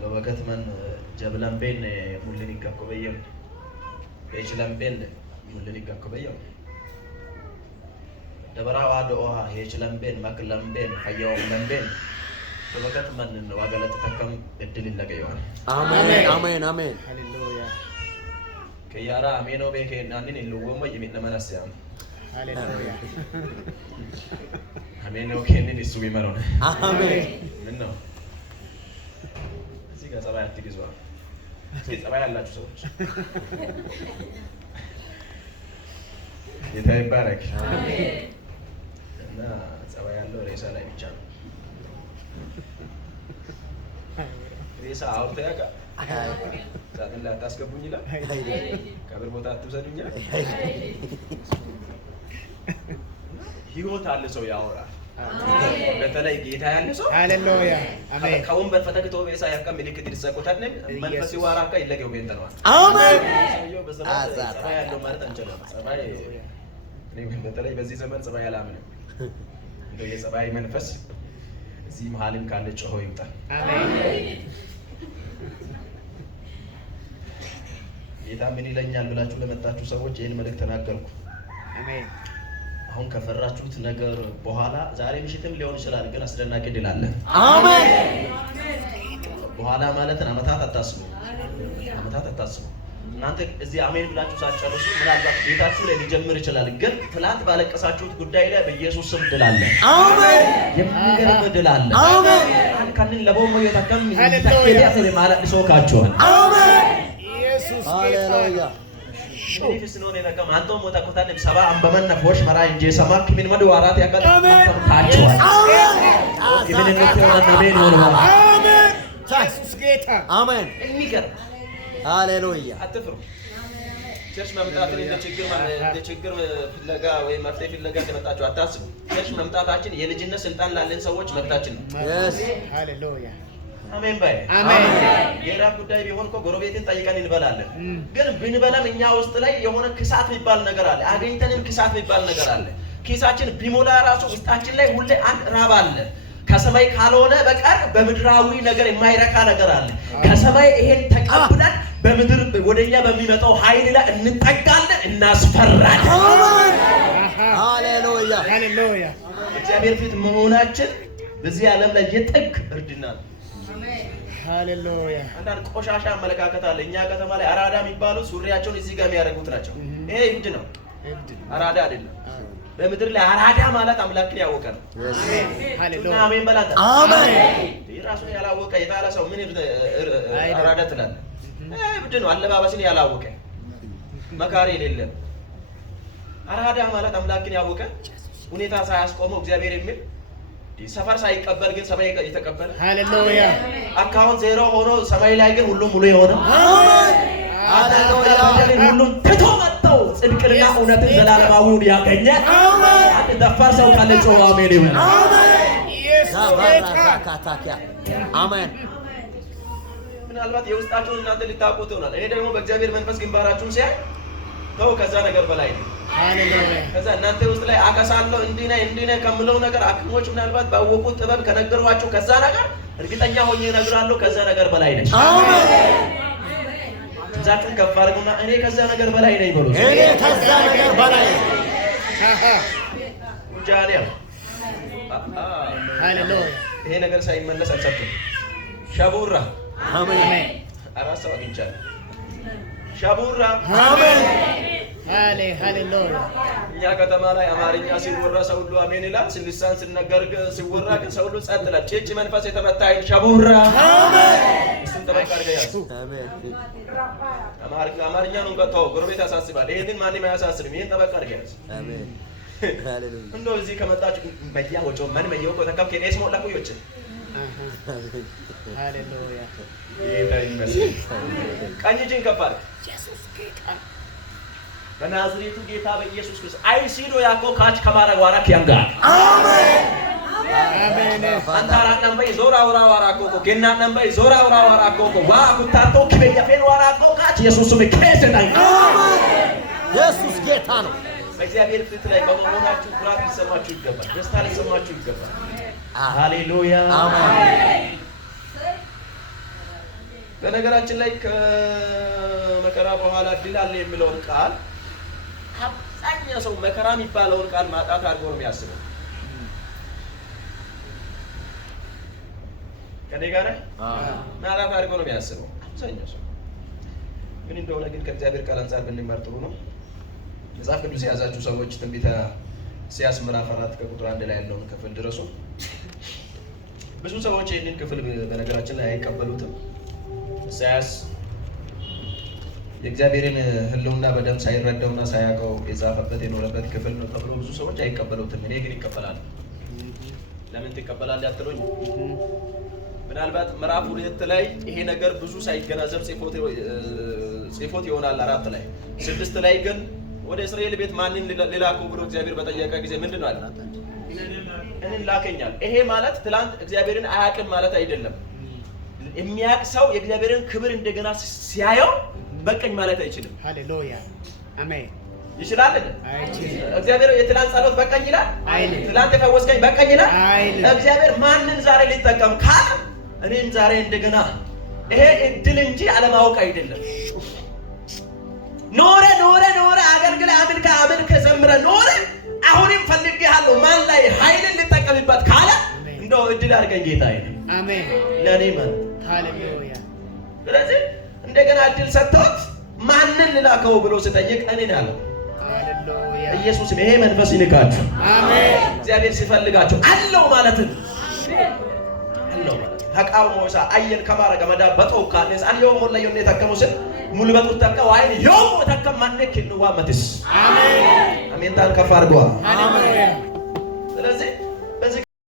በበከት ማን ጀብላምቤን ሙልን ይጋቆበየም የችላምቤን ሙልን ይጋቆበየም ደበራው አዶሃ የችላምቤን ማክላምቤን ፈያው መንቤን በበከት ማን ዋጋለት ተከም እድል ይለገየዋል። አሜን አሜን አሜን ሃሌሉያ ከያራ አሜኖ በከናንን ይልወሞ ይሚነመናስያም ሃሌሉያ አሜን ወከንን እሱ ይመረው አሜን ምን ነው እዚህ ጋር ጸባይ አትግዟ እስኪ ጸባይ ያላችሁ ሰዎች ጌታ ይባረክ አሜን እና ጸባይ ያለው ሬሳ ላይ ብቻ ነው ሬሳ አውርቶ ያውቃ ዛትን ላይ አታስገቡኝ ይላል ከብር ቦታ አትውሰዱኝ ይላል ህይወት አለ ሰው ያወራል በተለይ ጌታ ያለ ሰው ሃሌሉያ አሜን ከወንበር ፈተክቶ ሬሳ ያቀም ምልክት ይሰቆታል መንፈስ ይዋራካ ይለገው ቤንተነዋ አሜን ሰውየው በዘመን ጸባይ ያለው ማለት አንችልም ጸባይ እኔ በተለይ በዚህ ዘመን ጸባይ ያላምንም እንደው የጸባይ መንፈስ እዚህ መሀልም ካለ ጮሆ ይውጣል አሜን ጌታ ምን ይለኛል ብላችሁ ለመጣችሁ ሰዎች ይሄን መልእክት ተናገርኩ አሜን አሁን ከፈራችሁት ነገር በኋላ ዛሬ ምሽትም ሊሆን ይችላል ግን አስደናቂ ድል አለ አሜን በኋላ ማለት አመታት አታስቡ እናንተ እዚህ አሜን ብላችሁ ሳትጨርሱ ምናልባት ቤታችሁ ላይ ሊጀምር ይችላል ግን ትላንት ባለቀሳችሁት ጉዳይ ላይ በኢየሱስ ስም ድል አለ አሜን የሚገርም ድል አለ አሜን ካንን ለቦሞ የተከም ተከለ ያሰለ ማለት ሶካችኋል አሜን ኢየሱስ ሃሌሉያ ሺሪፍስ ነው ነከም አንተ ሞታ ኮታን ሰባ አንበመና ፎሽ መራ እንጂ ሰማክ ምን መድ ዋራት ያቀጥ ታችኋል አሜን ይብን ነው አሜን ነው አሜን ኢየሱስ ጌታ አሜን የሚገርም ሃሌሉያ አትፍሩ ቸርች መምጣትን እንደ ችግር ፍለጋ ወይ መፍትሄ ፍለጋ ከመጣችሁ አታስቡ ቸርች መምጣታችን የልጅነት ስልጣን ላለን ሰዎች መብታችን ነው yes ሃሌሉያ አሜን ባይ አሜን የራ ጉዳይ ቢሆን እኮ ጎረቤትን ጠይቀን እንበላለን ግን ብንበላም እኛ ውስጥ ላይ የሆነ ክሳት የሚባል ነገር አለ አገኝተንም ክሳት የሚባል ነገር አለ ኪሳችን ቢሞላ ራሱ ውስጣችን ላይ ሁሌ አንድ ራብ አለ ከሰማይ ካልሆነ በቀር በምድራዊ ነገር የማይረካ ነገር አለ ከሰማይ ይሄን ተቀብለን በምድር ወደኛ በሚመጣው ኃይል ላይ እንጠጋለን እናስፈራለን አሜን ሃሌሉያ ሃሌሉያ እግዚአብሔር ፊት መሆናችን በዚህ ዓለም ላይ የጥግ እርድና ነው ሃሌሉያ አንዳንድ ቆሻሻ አመለካከት አለ እኛ ከተማ ላይ አራዳ የሚባሉ ሱሪያቸውን እዚህ ጋር የሚያደርጉት ናቸው ይሄ እብድ ነው አራዳ አይደለም በምድር ላይ አራዳ ማለት አምላክን ያወቀ ነው ሃሌሉያ አሜን በላታ አሜን ራሱን ያላወቀ የታለ ሰው ምን አራዳ ትላለ እብድ ነው አለባበስን ያላወቀ መካሪ የሌለ አራዳ ማለት አምላክን ያወቀ ሁኔታ ሳያስቆመው እግዚአብሔር የሚል ሰፈር ሳይቀበል ግን ሰማይ የተቀበለ ሃሌሉያ አካውንት ዜሮ ሆኖ ሰማይ ላይ ግን ሁሉም ሙሉ የሆነ አሜን ሃሌሉያ ሁሉም ትቶ መጥተው ጽድቅና እውነትን ዘላለማዊውን ያገኘ አሜን አንድ ደፋር ሰው ካለ ጮህ አሜን ይበል አሜን ኢየሱስ ጌታ ካታኪያ አሜን ምናልባት የውስጣችሁን እናንተ ልታውቁት ይሆናል እኔ ደግሞ በእግዚአብሔር መንፈስ ግንባራችሁን ሲያይ ተው ከዛ ነገር በላይ ነው ሃሌሉያ ከዛ እናንተ ውስጥ ላይ አከሳለሁ እንዲነ ከምለው ነገር አክሞች ምናልባት ባወቁት ጥበብ ከነገሯቸው ከዛ ነገር እርግጠኛ ሆኜ እነግራለሁ ከዛ ነገር በላይ ነች አሜን እዛችሁን ከፍ አድርጉና እኔ ከዛ ነገር በላይ ነኝ በሉ እኔ ከዛ ነገር በላይ ጃኒያ ሃሌሉያ ይሄ ነገር ሳይመለስ አልሰጥም ሻቡራ አሜን አራት ሰው አግኝቻለሁ ሻቡራ አሜን ሃሌሉያ እኛ ከተማ ላይ አማርኛ ሲወራ ሰው ሁሉ አሜን ይላል ልሳን ሲነገር ሲወራ ግን ሰው ሁሉ ጸጥ ይላል ጭጭ መንፈስ የተመታ አይን ሻቡራ አሜን እሱን ጠበቅ አድርገህ ያዝ አሜን አማርኛ ነው እንቀጣው ጎረቤት ያሳስባል ይሄ ግን ማንም አያሳስብም ይሄን ጠበቅ አድርገህ ያዝ አሜን ሃሌሉያ እንደው እዚህ ከመጣችሁ በያ ወጮ ማን በየው ከተከም ከኔስ ሞላ ቆዮች ሃሌሉያ ጌታ ይመስገን ቀኝ እጅን ከፍ አድርግ ኢየሱስ ጌታ በናዝሬቱ ጌታ በኢየሱስ ክርስቶስ አይሲዶ ያኮ ካች ከማረግ ዋራ ያንጋ አሜን አሜን አንታራ ነምበይ ዞራ ወራ ዋራ ኮኮ ገና ነምበይ ዞራ ወራ ዋራ ኮኮ ዋ ኩታቶ ከበያ ፌን ዋራ ኮካች ኢየሱስ ከሰጣይ አሜን ኢየሱስ ጌታ ነው በእግዚአብሔር ፊት ላይ በመሆናችሁ ኩራት ሊሰማችሁ ይገባል ደስታ ሊሰማችሁ ይገባል ሃሌሉያ አሜን በነገራችን ላይ ከመከራ በኋላ ድል አለ የሚለውን ቃል አብዛኛው ሰው መከራ የሚባለውን ቃል ማጣት አድርጎ ነው የሚያስበው። ከኔ ጋር ማጣት አድርጎ ነው የሚያስበው አብዛኛው ሰው። ምን እንደሆነ ግን ከእግዚአብሔር ቃል አንፃር ብንመር ጥሩ ነው። መጽሐፍ ቅዱስ የያዛችሁ ሰዎች ትንቢተ ኢሳይያስ ምዕራፍ 4 ከቁጥር 1 ላይ ያለውን ክፍል ድረሱ። ብዙ ሰዎች ይህንን ክፍል በነገራችን ላይ አይቀበሉትም። ኢሳይያስ የእግዚአብሔርን ሕልውና በደንብ ሳይረዳውና ሳያውቀው የጻፈበት የኖረበት ክፍል ነው ተብሎ ብዙ ሰዎች አይቀበሉትም። እኔ ግን ይቀበላለሁ። ለምን ትቀበላለህ አትሉኝ? ምናልባት ምዕራፍ 2 ላይ ይሄ ነገር ብዙ ሳይገናዘብ ጽፎት ይሆናል 4 ላይ 6 ላይ ግን ወደ እስራኤል ቤት ማንን ሊላከው ብሎ እግዚአብሔር በጠየቀ ጊዜ ምንድን ነው አለ? እኔን ላከኛል። ይሄ ማለት ትላንት እግዚአብሔርን አያውቅም ማለት አይደለም። የሚያውቅ ሰው የእግዚአብሔርን ክብር እንደገና ሲያየው በቀኝ ማለት አይችልም። ሃሌሉያ አሜን። ይችላል እንዴ? እግዚአብሔር የትላንት ጸሎት በቀኝ ይላል አይልም። ትላንት የፈወስከኝ በቀኝ ይላል አይልም። እግዚአብሔር ማንን ዛሬ ሊጠቀም ካለ እኔን ዛሬ እንደገና ይሄ እድል እንጂ አለማወቅ አይደለም። ኖረ አገልግለ ዘምረ ኖረ አሁንም ፈልጌሃለሁ ማን ላይ ኃይልን ልጠቀምበት ካለ እንደው እድል አድርገኝ ጌታዬ። አሜን። ለኔ ማለት ሃሌሉያ። ስለዚህ እንደገና እድል ሰጥቶት ማንን ልላከው ብሎ ሲጠይቅ እኔን አለው። ሃሌሉያ። ኢየሱስ ይሄ መንፈስ ይልካችሁ። አሜን። እግዚአብሔር ሲፈልጋችሁ አለው ማለት ነው። አለው ማለት ሀቃው ሞሳ አየን ከማረ ገመዳ በጠው ካለስ አንዮ ሞላ የኔ ተከሙስን ሙሉ በጡ ተከው አይን ዮም ተከም ማንክ ነው ዋመትስ አሜን። አሜን። ታን ከፋርጓ አሜን።